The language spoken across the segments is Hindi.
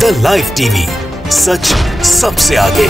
द लाइव टीवी, सच सबसे आगे।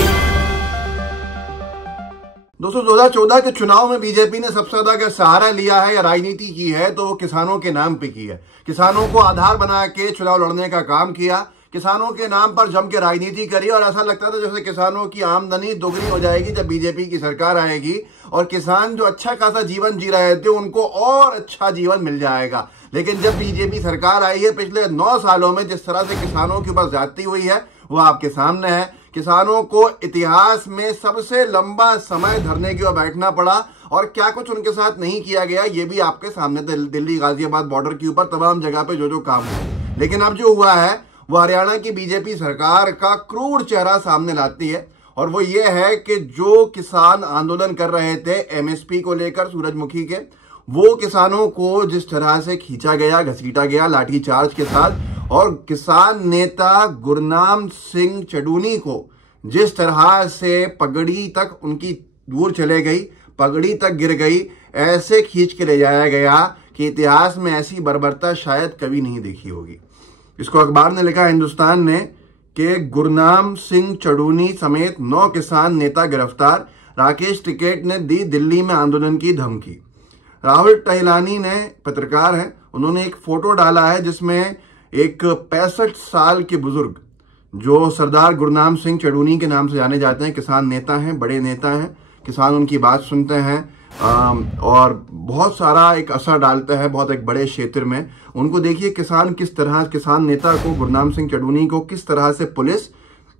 दोस्तों, 2014 के चुनाव में बीजेपी ने सबसे ज्यादा अगर सहारा लिया है या राजनीति की है तो वो किसानों के नाम पे की है। किसानों को आधार बना के चुनाव लड़ने का काम किया, किसानों के नाम पर जम के राजनीति करी और ऐसा लगता था जैसे किसानों की आमदनी दोगुनी हो जाएगी जब बीजेपी की सरकार आएगी और किसान जो अच्छा खासा जीवन जी रहे थे उनको और अच्छा जीवन मिल जाएगा। लेकिन जब बीजेपी सरकार आई है पिछले 9 सालों में जिस तरह से किसानों के ऊपर ज्यादती हुई है वो आपके सामने है। किसानों को इतिहास में सबसे लंबा समय धरने की ओर बैठना पड़ा और क्या कुछ उनके साथ नहीं किया गया ये भी आपके सामने। दिल्ली गाजियाबाद बॉर्डर के ऊपर तमाम जगह पे जो काम हुआ, लेकिन अब जो हुआ है वो हरियाणा की बीजेपी सरकार का क्रूर चेहरा सामने लाती है और वो ये है कि जो किसान आंदोलन कर रहे थे एमएसपी को लेकर सूरजमुखी के, वो किसानों को जिस तरह से खींचा गया, घसीटा गया लाठीचार्ज के साथ और किसान नेता गुरनाम सिंह चडूनी को जिस तरह से पगड़ी तक उनकी दूर चले गई, पगड़ी तक गिर गई, ऐसे खींच के ले जाया गया कि इतिहास में ऐसी बर्बरता शायद कभी नहीं देखी होगी। इसको अखबार ने लिखा, हिंदुस्तान ने, कि गुरनाम सिंह चडूनी समेत 9 किसान नेता गिरफ्तार, राकेश टिकैत ने दी दिल्ली में आंदोलन की धमकी। राहुल टहलानी ने, पत्रकार हैं, उन्होंने एक फोटो डाला है जिसमें एक 65 साल के बुजुर्ग जो सरदार गुरनाम सिंह चडूनी के नाम से जाने जाते हैं, किसान नेता हैं, बड़े नेता हैं, किसान उनकी बात सुनते हैं और बहुत सारा एक असर डालता है बहुत एक बड़े क्षेत्र में। उनको देखिए किसान किस तरह, किसान नेता को गुरनाम सिंह चडूनी को किस तरह से पुलिस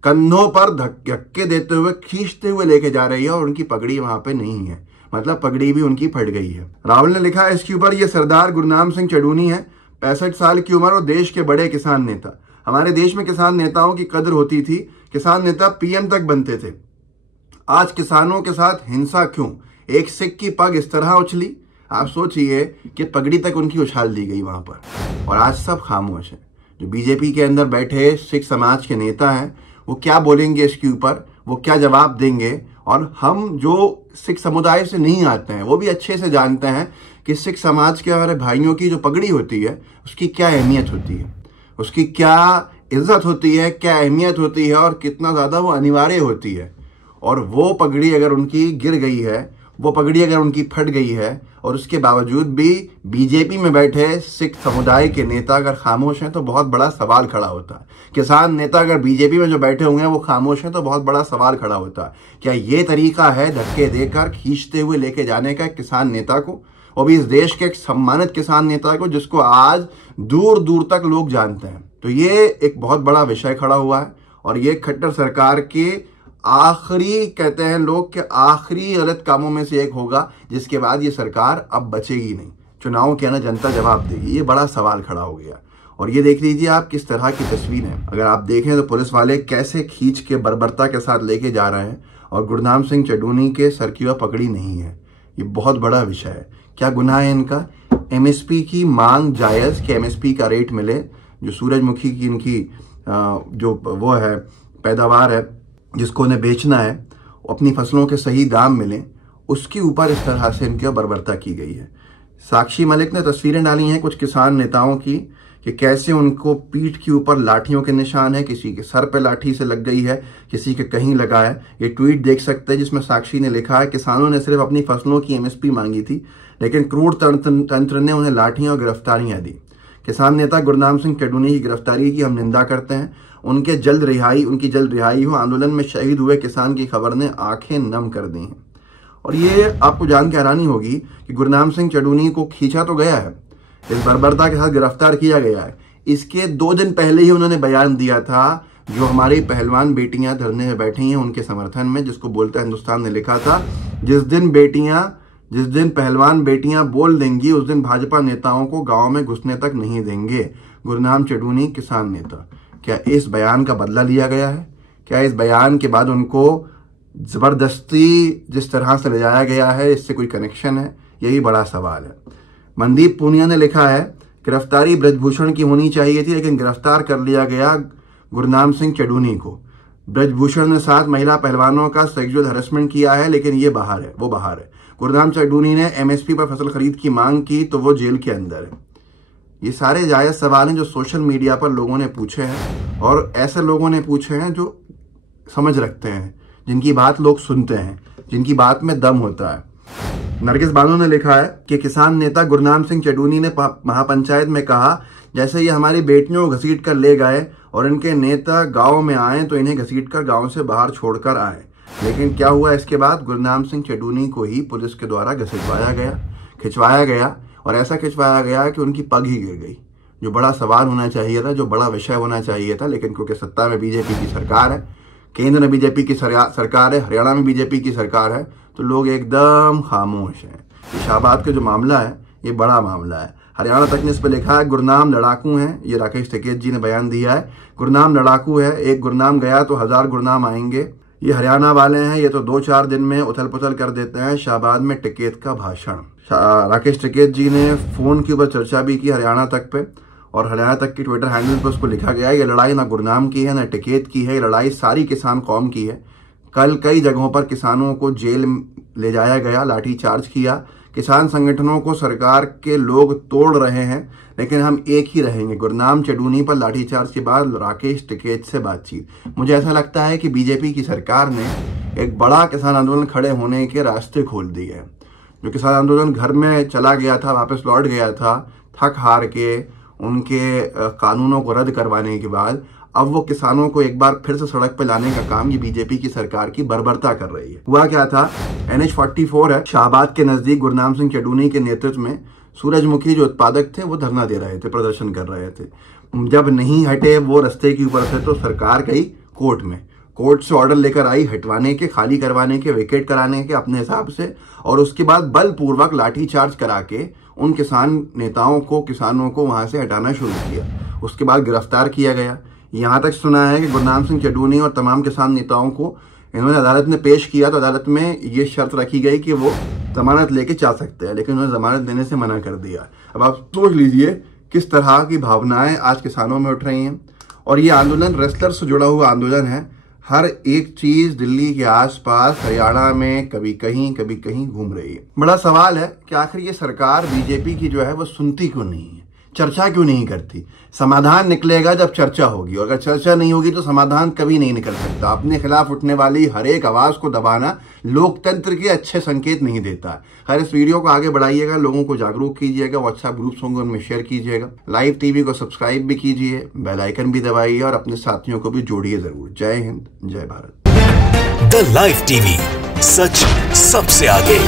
कंधों पर धक्के देते हुए खींचते हुए लेके जा रही है और उनकी पगड़ी वहां पे नहीं है, मतलब पगड़ी भी उनकी फट गई है। राहुल ने लिखा है इसके ऊपर, ये सरदार गुरनाम सिंह चडूनी है, 65 साल की उम्र और देश के बड़े किसान नेता। हमारे देश में किसान नेताओं की कदर होती थी, किसान नेता पीएम तक बनते थे। आज किसानों के साथ हिंसा क्यों? एक सिख की पग इस तरह उछली, आप सोचिए कि पगड़ी तक उनकी उछाल दी गई वहां पर और आज सब खामोश है। जो बीजेपी के अंदर बैठे सिख समाज के नेता हैं वो क्या बोलेंगे इसके ऊपर, वो क्या जवाब देंगे? और हम जो सिख समुदाय से नहीं आते हैं वो भी अच्छे से जानते हैं कि सिख समाज के हमारे भाइयों की जो पगड़ी होती है उसकी क्या अहमियत होती है, उसकी क्या इज्जत होती है, क्या अहमियत होती है और कितना ज्यादा वो अनिवार्य होती है। और वो पगड़ी अगर उनकी गिर गई है, वो पगड़ी अगर उनकी फट गई है और उसके बावजूद भी बीजेपी में बैठे सिख समुदाय के नेता अगर खामोश हैं तो बहुत बड़ा सवाल खड़ा होता है। किसान नेता अगर बीजेपी में जो बैठे हुए हैं वो खामोश हैं तो बहुत बड़ा सवाल खड़ा होता है। क्या ये तरीका है धक्के देकर खींचते हुए लेके जाने का किसान नेता को, और भी इस देश के एक सम्मानित किसान नेता को जिसको आज दूर दूर तक लोग जानते हैं? तो ये एक बहुत बड़ा विषय खड़ा हुआ है और ये खट्टर सरकार के आखिरी, कहते हैं लोग, कि आखिरी गलत कामों में से एक होगा जिसके बाद ये सरकार अब बचेगी नहीं। चुनाव के ना जनता जवाब देगी, ये बड़ा सवाल खड़ा हो गया। और ये देख लीजिए आप किस तरह की तस्वीर है, अगर आप देखें तो पुलिस वाले कैसे खींच के बर्बरता के साथ लेके जा रहे हैं और गुरनाम सिंह चडूनी के सर की ओर पकड़ी नहीं है। ये बहुत बड़ा विषय है। क्या गुनाह है इनका? एमएसपी की मांग जायज कि एमएसपी का रेट मिले, जो सूरजमुखी की इनकी जो वो है पैदावार है जिसको उन्हें बेचना है, अपनी फसलों के सही दाम मिले, उसके ऊपर इस तरह से इनकी बर्बरता की गई है। साक्षी मलिक ने तस्वीरें डाली हैं कुछ किसान नेताओं की कि कैसे उनको पीठ के ऊपर लाठियों के निशान है, किसी के सर पे लाठी से लग गई है, किसी के कहीं लगा है। ये ट्वीट देख सकते हैं जिसमें साक्षी ने लिखा है, किसानों ने सिर्फ अपनी फसलों की एमएसपी मांगी थी लेकिन क्रूर तंत्र ने उन्हें लाठियां और गिरफ्तारियां दी। किसान नेता गुरनाम सिंह चडूनी की गिरफ्तारी की हम निंदा करते हैं, उनकी जल्द रिहाई हो। आंदोलन में शहीद हुए किसान की खबर ने आंखें नम कर दी हैं। और ये आपको जान के हैरानी होगी कि गुरनाम सिंह चडूनी को खींचा तो गया है, इस बर्बरता के साथ गिरफ्तार किया गया है। इसके 2 दिन पहले ही उन्होंने बयान दिया था जो हमारी पहलवान बेटियां धरने में बैठी हैं उनके समर्थन में, जिसको बोलता हिंदुस्तान ने लिखा था, जिस दिन पहलवान बेटियां बोल देंगी उस दिन भाजपा नेताओं को गांव में घुसने तक नहीं देंगे। गुरनाम चडूनी किसान नेता। क्या इस बयान का बदला लिया गया है? क्या इस बयान के बाद उनको जबरदस्ती जिस तरह से ले जाया गया है इससे कोई कनेक्शन है? यही बड़ा सवाल है। मनदीप पूनिया ने लिखा है, गिरफ्तारी ब्रजभूषण की होनी चाहिए थी लेकिन गिरफ्तार कर लिया गया गुरनाम सिंह चडूनी को। ब्रजभूषण ने 7 महिला पहलवानों का सेक्सुअल हैरेसमेंट किया है लेकिन वो बाहर है। गुरनाम चडूनी ने एमएसपी पर फसल खरीद की मांग की तो वो जेल के अंदर है। ये सारे जायज़ सवाल हैं जो सोशल मीडिया पर लोगों ने पूछे हैं, और ऐसे लोगों ने पूछे हैं जो समझ रखते हैं, जिनकी बात लोग सुनते हैं, जिनकी बात में दम होता है। नरगिस बानो ने लिखा है कि किसान नेता गुरनाम सिंह चडूनी ने महापंचायत में कहा, जैसे ये हमारी बेटियों को घसीट कर ले गए और इनके नेता गांव में आए तो इन्हें घसीट कर गांव से बाहर छोड़कर आए। लेकिन क्या हुआ इसके बाद? गुरनाम सिंह चडूनी को ही पुलिस के द्वारा घसीटवाया गया, खिंचवाया गया, और ऐसा खिंचवाया गया कि उनकी पग ही गिर गई, जो बड़ा सवाल होना चाहिए था, जो बड़ा विषय होना चाहिए था। लेकिन क्योंकि सत्ता में बीजेपी की सरकार है, केंद्र में बीजेपी की सरकार है, हरियाणा में बीजेपी की सरकार है, तो लोग एकदम खामोश हैं। शाहबाद का जो मामला है ये बड़ा मामला है। हरियाणा तक ने इस पर लिखा है गुरनाम लड़ाकू हैं, ये राकेश टिकैत जी ने बयान दिया है। गुरनाम लड़ाकू है, एक गुरनाम गया तो 1000 गुरनाम आएंगे। ये हरियाणा वाले हैं, ये तो 2-4 दिन में उथल पुथल कर देते हैं। शाहबाद में टिकैत का भाषण। राकेश टिकैत जी ने फोन के ऊपर चर्चा भी की हरियाणा तक पे, और हरियाणा तक की ट्विटर हैंडल पर उसको लिखा गया, ये लड़ाई ना गुरनाम की है ना टिकैत की है, ये लड़ाई सारी किसान कौम की है। कल कई जगहों पर किसानों को जेल ले जाया गया, लाठी चार्ज किया। किसान संगठनों को सरकार के लोग तोड़ रहे हैं, लेकिन हम एक ही रहेंगे। गुरनाम चडूनी पर लाठीचार्ज के बाद राकेश टिकैत से बातचीत। मुझे ऐसा लगता है कि बीजेपी की सरकार ने एक बड़ा किसान आंदोलन खड़े होने के रास्ते खोल दिए हैं। जो किसान आंदोलन घर में चला गया था, वापस लौट गया था, थक हार के उनके कानूनों को रद्द करवाने के बाद, अब वो किसानों को एक बार फिर से सड़क पे लाने का काम ये बीजेपी की सरकार की बर्बरता कर रही है। हुआ क्या था, NH-44 है, शाहबाद के नजदीक गुरनाम सिंह चडूनी के नेतृत्व में सूरजमुखी जो उत्पादक थे वो धरना दे रहे थे, प्रदर्शन कर रहे थे। जब नहीं हटे वो रास्ते के ऊपर से, तो सरकार गई कोर्ट में, कोर्ट से ऑर्डर लेकर आई हटवाने के, खाली करवाने के, विकेट कराने के अपने हिसाब से, और उसके बाद बलपूर्वक लाठीचार्ज करा के उन किसान नेताओं को, किसानों को वहां से हटाना शुरू किया। उसके बाद गिरफ्तार किया गया। यहां तक सुना है कि गुरनाम सिंह चडूनी और तमाम किसान नेताओं को इन्होंने अदालत में पेश किया, तो अदालत में ये शर्त रखी गई कि वो जमानत लेके जा सकते हैं, लेकिन उन्होंने जमानत देने से मना कर दिया। अब आप सोच लीजिए किस तरह की भावनाएं आज किसानों में उठ रही हैं। और ये आंदोलन रेसलर से जुड़ा हुआ आंदोलन है। हर एक चीज दिल्ली के आसपास, हरियाणा में कभी कहीं घूम रही है। बड़ा सवाल है कि आखिर ये सरकार बीजेपी की जो है वो सुनती क्यों नहीं है, चर्चा क्यों नहीं करती। समाधान निकलेगा जब चर्चा होगी, और अगर चर्चा नहीं होगी तो समाधान कभी नहीं निकल सकता। अपने खिलाफ उठने वाली हर एक आवाज को दबाना लोकतंत्र के अच्छे संकेत नहीं देता। खैर, इस वीडियो को आगे बढ़ाइएगा, लोगों को जागरूक कीजिएगा, व्हाट्सएप ग्रुप्स होंगे उनमें शेयर कीजिएगा, लाइव टीवी को सब्सक्राइब भी कीजिए, बेल आइकन भी दबाइए, और अपने साथियों को भी जोड़िए जरूर। जय हिंद, जय भारत। द लाइव टीवी, सच सबसे आगे।